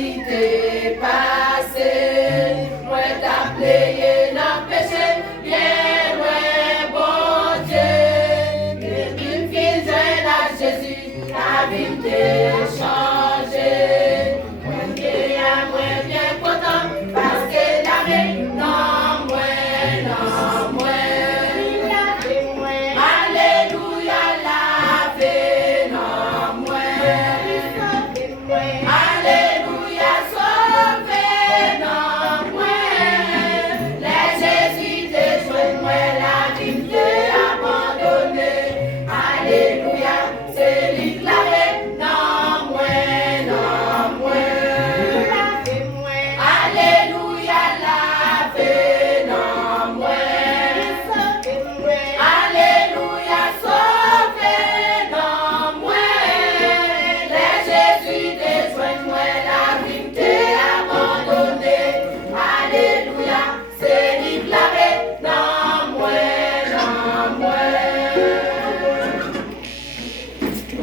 qui t'est passé. Moi t'as playé dans le péché, bien loin, bon Dieu. Depuis qu'il joint à Jésus, la vie t'est changée. Moi qui à moi bien content, parce que t'avais non, moi. Alléluia, lavé non, moi. Alléluia, sauvé non, moi. Les Jésus te joint, moi, la vie t'est abandonnée. Alléluia, c'est lui qui lavé non, moi, non, moi. Alléluia, lavé non, moi. Alléluia, sauvé non, moi. Les Jésus te joint, moi, la vie t'est abandonnée. Alléluia, c'est lui qui lavé non, moi, non, moi.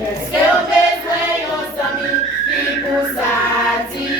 Est-ce que vous besoin d'un ami qui pour ça dit